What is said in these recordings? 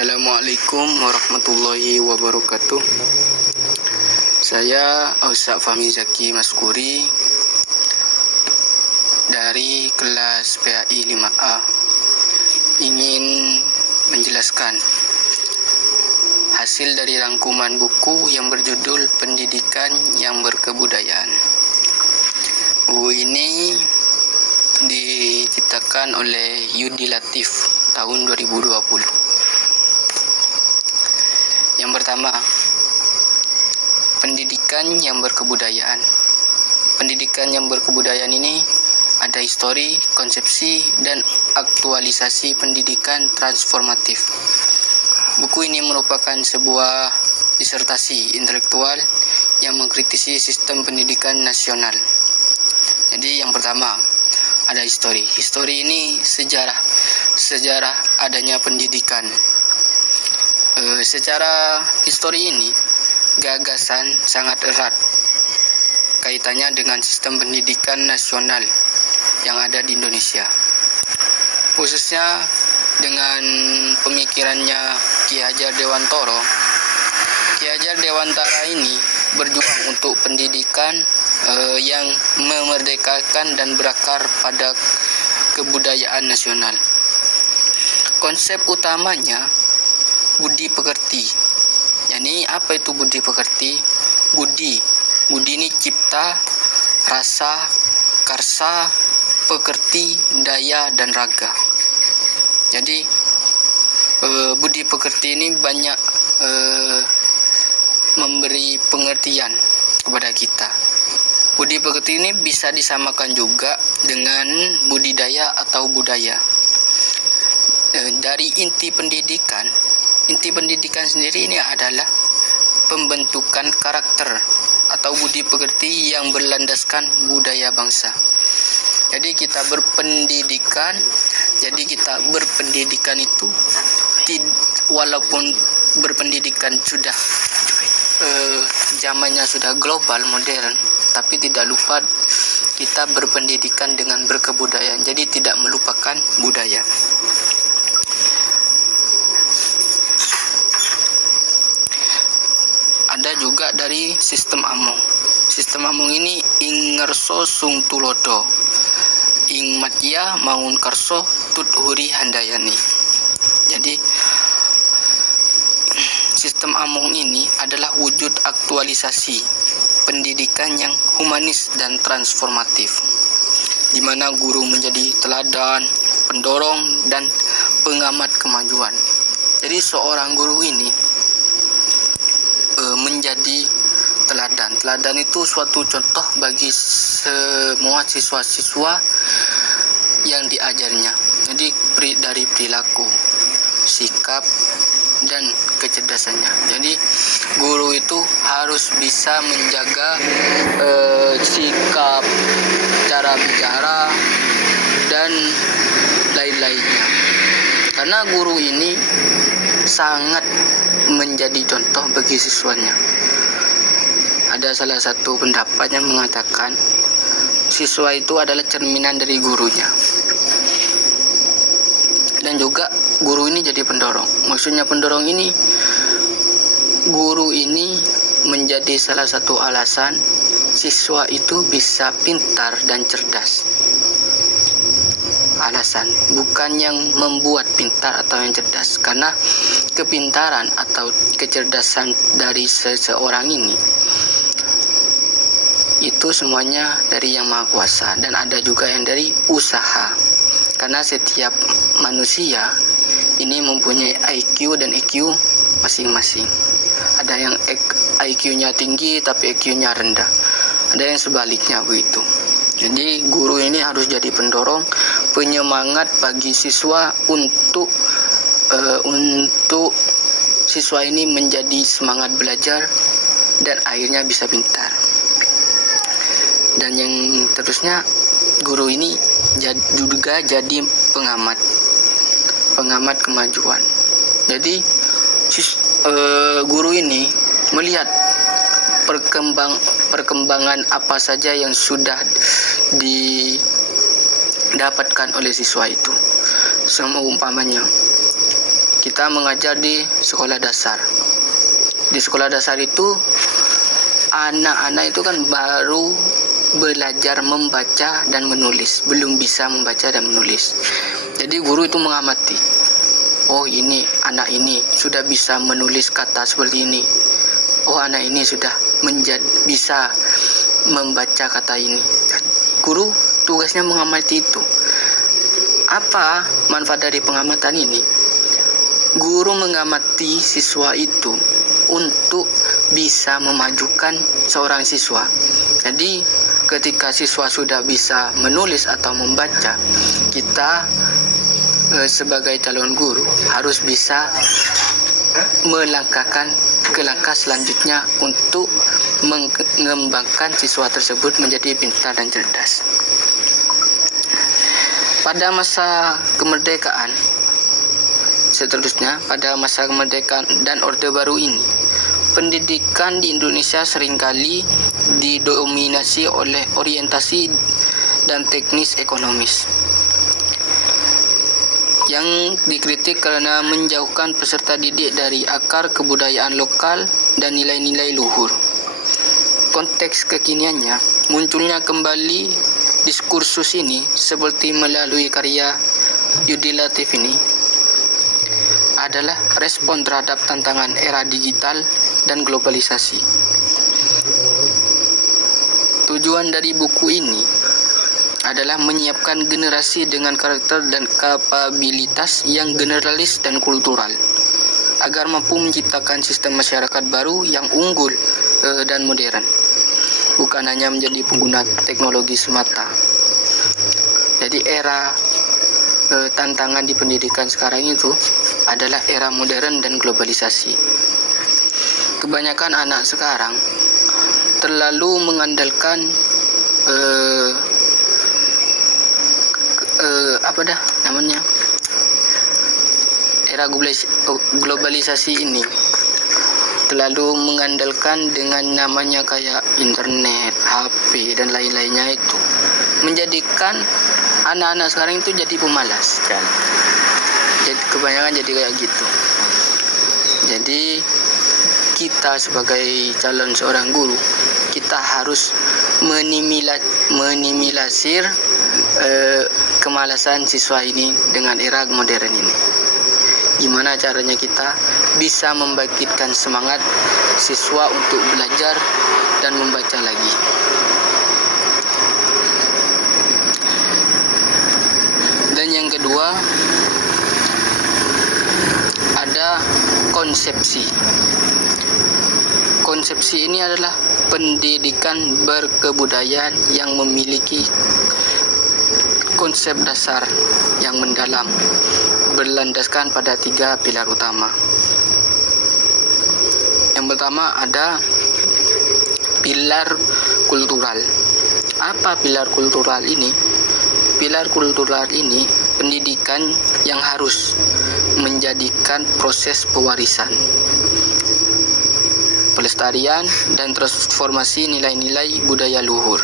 Assalamualaikum warahmatullahi wabarakatuh. Saya Ustaz Fahmi Zaki Maskuri dari kelas PAI 5A ingin menjelaskan hasil dari rangkuman buku yang berjudul Pendidikan yang Berkebudayaan. Buku ini diciptakan oleh Yudi Latif tahun 2020. Yang pertama, pendidikan yang berkebudayaan. Pendidikan yang berkebudayaan ini ada histori, konsepsi, dan aktualisasi pendidikan transformatif. Buku ini merupakan sebuah disertasi intelektual yang mengkritisi sistem pendidikan nasional. Jadi yang pertama, ada histori. Histori ini sejarah adanya pendidikan. Secara histori ini, gagasan sangat erat kaitannya dengan sistem pendidikan nasional yang ada di Indonesia, khususnya dengan pemikirannya Ki Hajar Dewantara. Ki Hajar Dewantara ini berjuang untuk pendidikan yang memerdekakan dan berakar pada kebudayaan nasional. Konsep utamanya budi pekerti. Yani apa itu budi pekerti? Budi ini cipta, rasa, karsa, pekerti, daya, dan raga. Jadi budi pekerti ini banyak memberi pengertian kepada kita. Budi pekerti ini bisa disamakan juga dengan budidaya atau budaya. Dari inti pendidikan sendiri ini adalah pembentukan karakter atau budi pekerti yang berlandaskan budaya bangsa. Jadi kita berpendidikan itu walaupun berpendidikan sudah zamannya sudah global modern, tapi tidak lupa kita berpendidikan dengan berkebudayaan. Jadi tidak melupakan budaya. Ada juga dari sistem amung. Sistem amung ini ing ngerso sung tulodo, ing matya maun karso tut huri handayani. Jadi sistem amung ini adalah wujud aktualisasi pendidikan yang humanis dan transformatif, di mana guru menjadi teladan, pendorong, dan pengamat kemajuan. Jadi seorang guru ini menjadi teladan. Teladan itu suatu contoh bagi semua siswa-siswa yang diajarnya. Jadi dari perilaku, sikap, dan kecerdasannya. Jadi guru itu harus bisa menjaga sikap, cara bicara, dan lain-lainnya. Karena guru ini sangat menjadi contoh bagi siswanya. Ada salah satu pendapat yang mengatakan siswa itu adalah cerminan dari gurunya. Dan juga guru ini jadi pendorong. Maksudnya pendorong ini, guru ini menjadi salah satu alasan siswa itu bisa pintar dan cerdas. Alasan, bukan yang membuat pintar atau yang cerdas, karena kepintaran atau kecerdasan dari seseorang ini itu semuanya dari Yang Maha Kuasa, dan ada juga yang dari usaha, karena setiap manusia ini mempunyai IQ dan EQ masing-masing. Ada yang IQ-nya tinggi tapi EQ-nya rendah, ada yang sebaliknya begitu. Jadi guru ini harus jadi pendorong, penyemangat bagi siswa untuk siswa ini menjadi semangat belajar dan akhirnya bisa pintar. Dan yang terusnya, guru ini juga jadi pengamat kemajuan. Jadi guru ini melihat perkembangan apa saja yang sudah didapatkan oleh siswa itu. Seumpamanya kita mengajar di sekolah dasar. Di sekolah dasar itu anak-anak itu kan baru belajar membaca dan menulis, belum bisa membaca dan menulis. Jadi guru itu mengamati, oh ini anak ini sudah bisa menulis kata seperti ini, oh anak ini sudah bisa membaca kata ini. Guru tugasnya mengamati itu. Apa manfaat dari pengamatan ini? Guru mengamati siswa itu untuk bisa memajukan seorang siswa. Jadi ketika siswa sudah bisa menulis atau membaca, kita sebagai calon guru harus bisa melangkahkan ke langkah selanjutnya untuk mengembangkan siswa tersebut menjadi pintar dan cerdas. Pada masa kemerdekaan, seterusnya pada masa kemerdekaan dan Orde Baru ini, pendidikan di Indonesia seringkali didominasi oleh orientasi dan teknis ekonomis yang dikritik karena menjauhkan peserta didik dari akar kebudayaan lokal dan nilai-nilai luhur. Konteks kekiniannya, munculnya kembali diskursus ini seperti melalui karya Yudi Latif ini adalah respon terhadap tantangan era digital dan globalisasi. Tujuan dari buku ini adalah menyiapkan generasi dengan karakter dan kapabilitas yang generalis dan kultural agar mampu menciptakan sistem masyarakat baru yang unggul dan modern, bukan hanya menjadi pengguna teknologi semata. Jadi era tantangan di pendidikan sekarang itu adalah era modern dan globalisasi. Kebanyakan anak sekarang terlalu mengandalkan era globalisasi ini, terlalu mengandalkan dengan namanya kayak internet, HP dan lain-lainnya, itu menjadikan anak-anak sekarang itu jadi pemalas kan. Jadi kebanyakan jadi kayak gitu. Jadi kita sebagai calon seorang guru, kita harus minimalisir kemalasan siswa ini dengan era modern ini. Gimana caranya kita bisa membangkitkan semangat siswa untuk belajar dan membaca lagi. Dan yang kedua, ada konsepsi. Konsepsi ini adalah pendidikan berkebudayaan yang memiliki konsep dasar yang mendalam, berlandaskan pada 3 pilar utama. Yang pertama ada pilar kultural. Apa pilar kultural ini? Pilar kultural ini pendidikan yang harus menjadikan proses pewarisan, pelestarian dan transformasi nilai-nilai budaya luhur.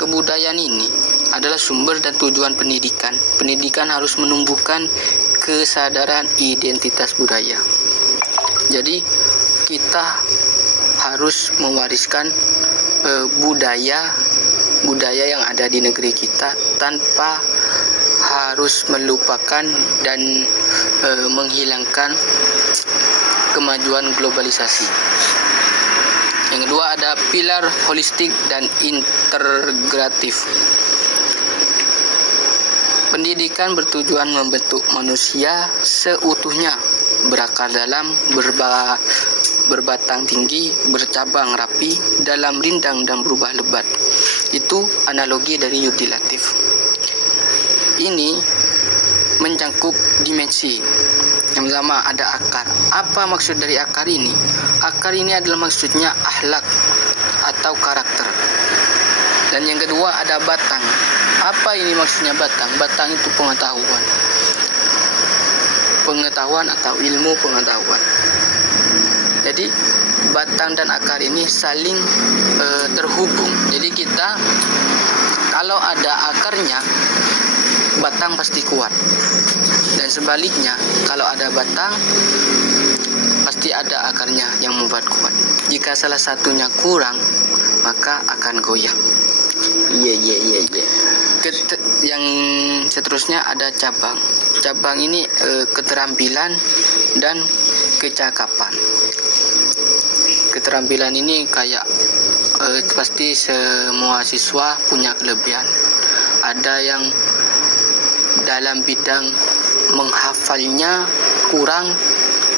Kebudayaan ini adalah sumber dan tujuan pendidikan. Pendidikan harus menumbuhkan kesadaran identitas budaya. Jadi kita harus mewariskan budaya yang ada di negeri kita tanpa harus melupakan dan menghilangkan kemajuan globalisasi. Yang kedua ada pilar holistik dan integratif. Pendidikan bertujuan membentuk manusia seutuhnya, berakar dalam, berbatang tinggi, bercabang rapi, dalam rindang dan berubah lebat. Itu analogi dari Yudi Latif. Ini mencangkup dimensi. Yang pertama ada akar. Apa maksud dari akar ini? Akar ini adalah maksudnya akhlak atau karakter. Dan yang kedua ada batang. Apa ini maksudnya batang? Batang itu pengetahuan. Pengetahuan atau ilmu pengetahuan. Jadi batang dan akar ini saling terhubung. Jadi kita kalau ada akarnya batang pasti kuat. Dan sebaliknya, kalau ada batang, pasti ada akarnya yang membuat kuat. Jika salah satunya kurang, maka akan goyah. Iya. Yang seterusnya ada cabang. Cabang ini keterampilan dan kecakapan. Keterampilan ini kayak pasti semua siswa punya kelebihan. Ada yang dalam bidang menghafalnya kurang,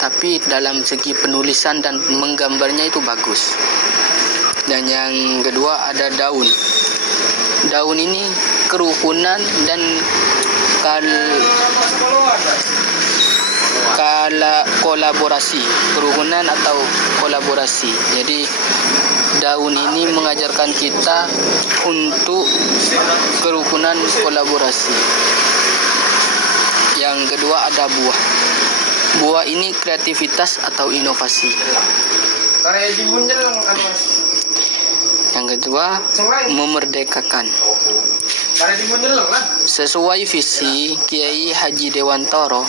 tapi dalam segi penulisan dan menggambarnya itu bagus. Dan yang kedua ada daun. Daun ini kerukunan dan kolaborasi, kerukunan atau kolaborasi. Jadi daun ini mengajarkan kita untuk kerukunan kolaborasi. Yang kedua ada buah. Buah ini kreativitas atau inovasi. Yang kedua memerdekakan. Sesuai visi Kiai Haji Dewantoro,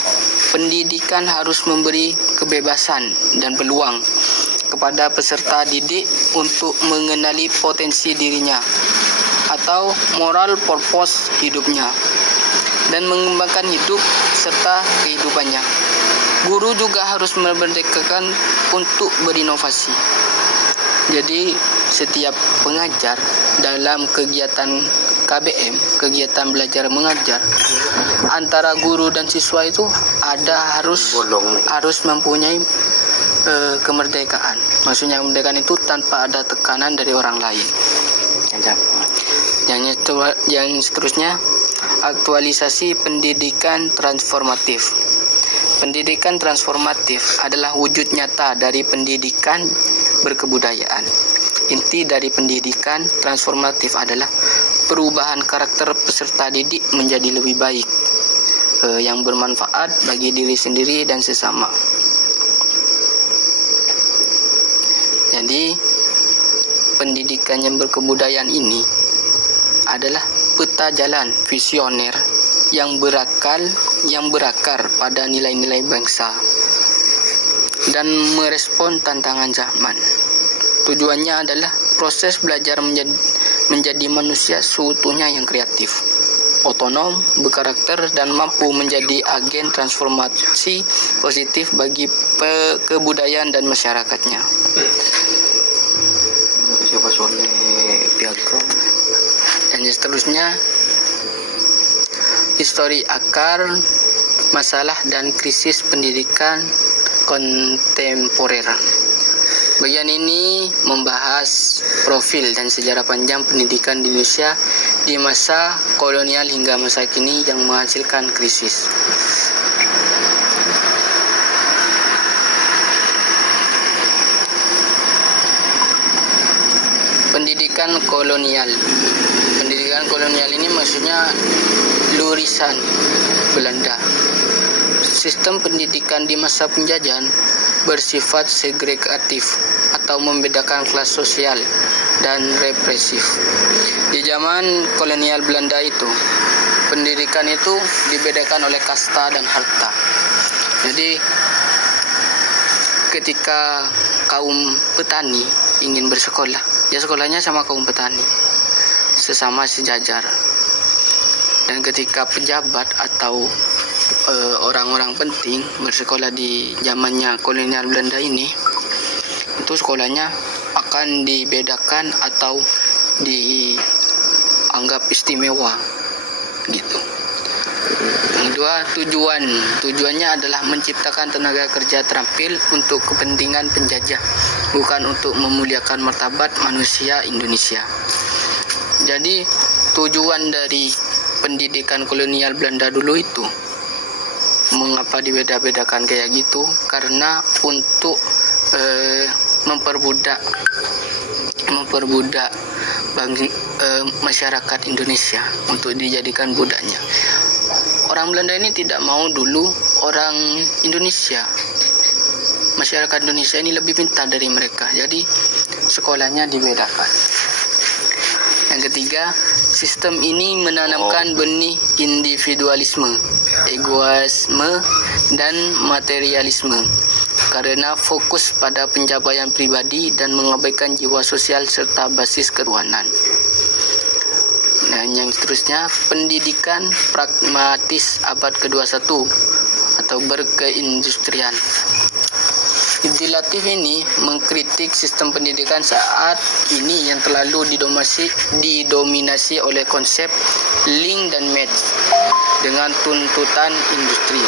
pendidikan harus memberi kebebasan dan peluang kepada peserta didik untuk mengenali potensi dirinya atau moral purpose hidupnya dan mengembangkan hidup serta kehidupannya. Guru juga harus memerdekakan untuk berinovasi. Jadi setiap pengajar dalam kegiatan KBM, kegiatan belajar mengajar, antara guru dan siswa itu harus mempunyai kemerdekaan. Maksudnya kemerdekaan itu tanpa ada tekanan dari orang lain. Yang seterusnya aktualisasi pendidikan transformatif. Pendidikan transformatif adalah wujud nyata dari pendidikan berkebudayaan. Inti dari pendidikan transformatif adalah perubahan karakter peserta didik menjadi lebih baik, yang bermanfaat bagi diri sendiri dan sesama. Jadi pendidikan yang berkebudayaan ini adalah peta jalan visioner yang berakar pada nilai-nilai bangsa dan merespon tantangan zaman. Tujuannya adalah proses belajar menjadi manusia seutuhnya yang kreatif, otonom, berkarakter, dan mampu menjadi agen transformasi positif bagi kebudayaan dan masyarakatnya. Dan seterusnya, histori akar, masalah dan krisis pendidikan kontemporer. Bagian ini membahas profil dan sejarah panjang pendidikan di Indonesia di masa kolonial hingga masa kini yang menghasilkan krisis. Pendidikan kolonial. Pendidikan kolonial ini maksudnya lurisan Belanda. Sistem pendidikan di masa penjajahan bersifat segregatif atau membedakan kelas sosial dan represif. Di zaman kolonial Belanda itu, pendidikan itu dibedakan oleh kasta dan harta. Jadi ketika kaum petani ingin bersekolah, ya sekolahnya sama kaum petani, sesama sejajar. Dan ketika pejabat atau orang-orang penting bersekolah di zamannya kolonial Belanda ini, itu sekolahnya akan dibedakan atau dianggap istimewa gitu. Yang kedua, tujuannya adalah menciptakan tenaga kerja terampil untuk kepentingan penjajah, bukan untuk memuliakan martabat manusia Indonesia. Jadi tujuan dari pendidikan kolonial Belanda dulu itu, mengapa dibeda-bedakan kayak gitu? Karena untuk memperbudak masyarakat Indonesia untuk dijadikan budaknya. Orang Belanda ini tidak mau dulu orang Indonesia, masyarakat Indonesia ini lebih pintar dari mereka. Jadi sekolahnya dibedakan. Yang ketiga, sistem ini menanamkan benih individualisme, egoisme, dan materialisme karena fokus pada pencapaian pribadi dan mengabaikan jiwa sosial serta basis ketuhanan. Dan yang seterusnya, pendidikan pragmatis abad ke-21 atau berkeindustrian. Ibnu Latif ini mengkritik sistem pendidikan saat ini yang terlalu didominasi oleh konsep link dan match dengan tuntutan industri.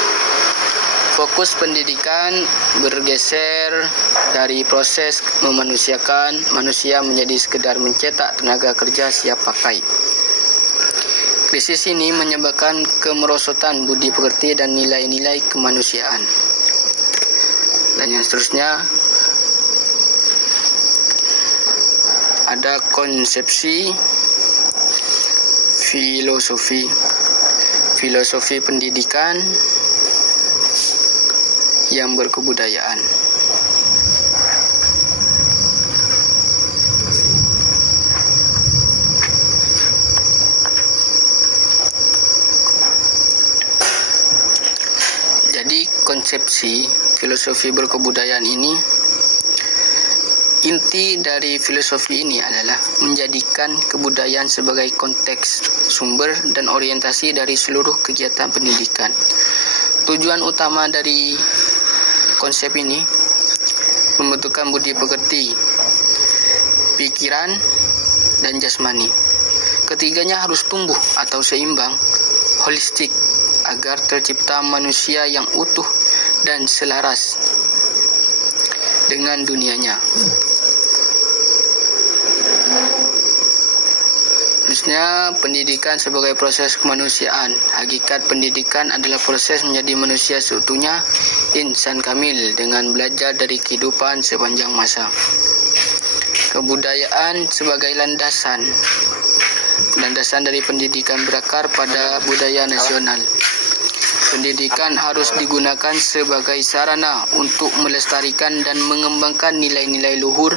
Fokus pendidikan bergeser dari proses memanusiakan manusia menjadi sekedar mencetak tenaga kerja siap pakai. Krisis ini menyebabkan kemerosotan budi pekerti dan nilai-nilai kemanusiaan. Dan yang seterusnya, ada konsepsi filosofi pendidikan yang berkebudayaan. Jadi konsepsi filosofi berkebudayaan ini, inti dari filosofi ini adalah menjadikan kebudayaan sebagai konteks, sumber, dan orientasi dari seluruh kegiatan pendidikan. Tujuan utama dari konsep ini membentukkan budi pekerti, pikiran, dan jasmani. Ketiganya harus tumbuh atau seimbang, holistik, agar tercipta manusia yang utuh dan selaras dengan dunianya. Khususnya pendidikan sebagai proses kemanusiaan. Hakikat pendidikan adalah proses menjadi manusia seutuhnya, insan kamil dengan belajar dari kehidupan sepanjang masa. Kebudayaan sebagai landasan dari pendidikan berakar pada budaya nasional. Pendidikan harus digunakan sebagai sarana untuk melestarikan dan mengembangkan nilai-nilai luhur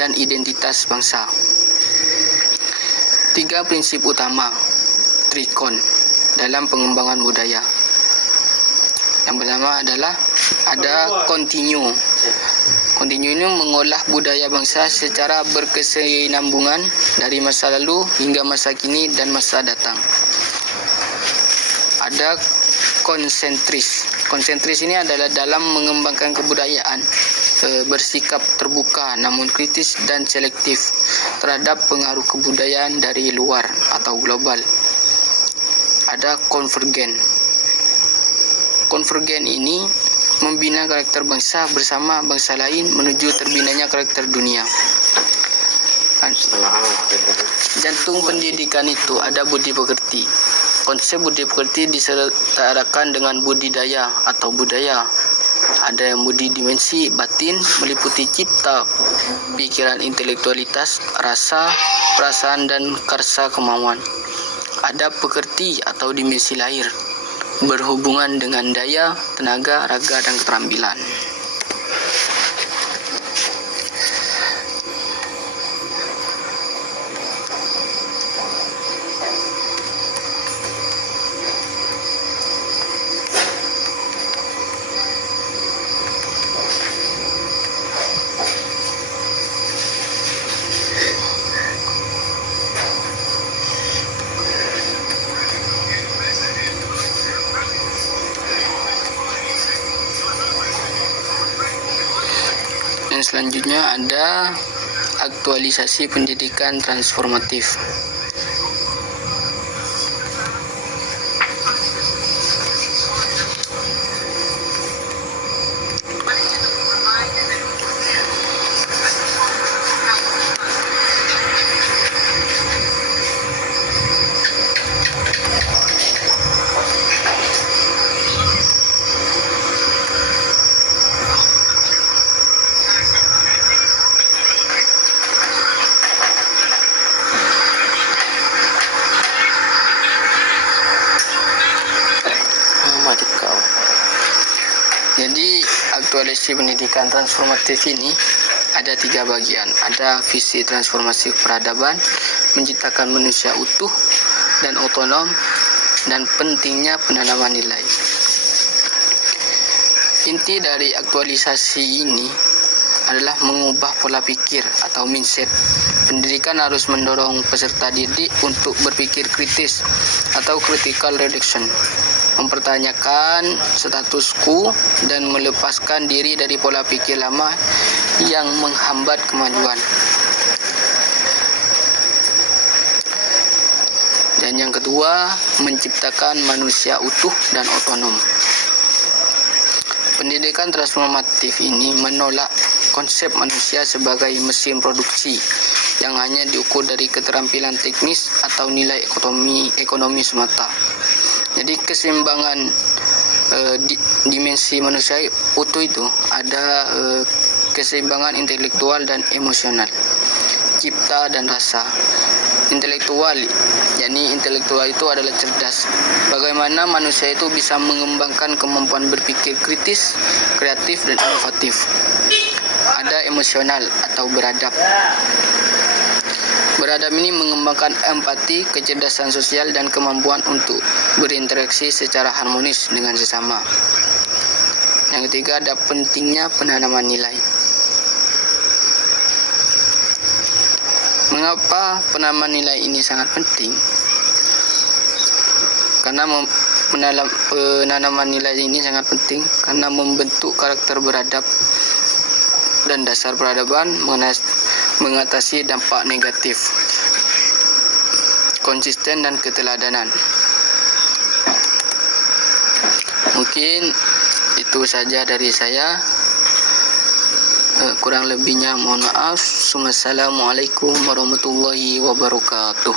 dan identitas bangsa. 3 prinsip utama Trikon dalam pengembangan budaya. Yang pertama adalah ada kontinu. Kontinu ini mengolah budaya bangsa secara berkesinambungan dari masa lalu hingga masa kini dan masa datang. Ada konsentris. Konsentris ini adalah dalam mengembangkan kebudayaan, bersikap terbuka namun kritis dan selektif terhadap pengaruh kebudayaan dari luar atau global. Ada konvergen. Konvergen ini membina karakter bangsa bersama bangsa lain menuju terbinanya karakter dunia. Jantung pendidikan itu ada budi pekerti. Konsep budi pekerti disetarakan dengan budidaya atau budaya. Ada yang budi dimensi batin meliputi cipta, pikiran, intelektualitas, rasa, perasaan, dan karsa kemauan. Ada pekerti atau dimensi lahir, berhubungan dengan daya, tenaga, raga, dan keterampilan. Dan selanjutnya ada aktualisasi pendidikan transformatif. Jadi aktualisasi pendidikan transformatif ini ada 3 bagian. Ada visi transformasi peradaban, menciptakan manusia utuh dan otonom, dan pentingnya penanaman nilai. Inti dari aktualisasi ini adalah mengubah pola pikir atau mindset. Pendidikan harus mendorong peserta didik untuk berpikir kritis atau critical reduction, mempertanyakan status quo dan melepaskan diri dari pola pikir lama yang menghambat kemajuan. Dan yang kedua, menciptakan manusia utuh dan otonom. Pendidikan transformatif ini menolak konsep manusia sebagai mesin produksi yang hanya diukur dari keterampilan teknis atau nilai ekonomi semata. Jadi keseimbangan dimensi manusia utuh itu ada keseimbangan intelektual dan emosional, cipta dan rasa. Intelektual, yakni intelektual itu adalah cerdas. Bagaimana manusia itu bisa mengembangkan kemampuan berpikir kritis, kreatif, dan inovatif. Ada emosional atau beradab. Beradab ini mengembangkan empati, kecerdasan sosial, dan kemampuan untuk berinteraksi secara harmonis dengan sesama. Yang ketiga, ada pentingnya penanaman nilai. Mengapa penanaman nilai ini sangat penting? Karena penanaman nilai ini sangat penting karena membentuk karakter beradab dan dasar peradaban, mengatasi dampak negatif, konsisten dan keteladanan. Mungkin itu saja dari saya. Kurang lebihnya mohon maaf. Assalamualaikum warahmatullahi wabarakatuh.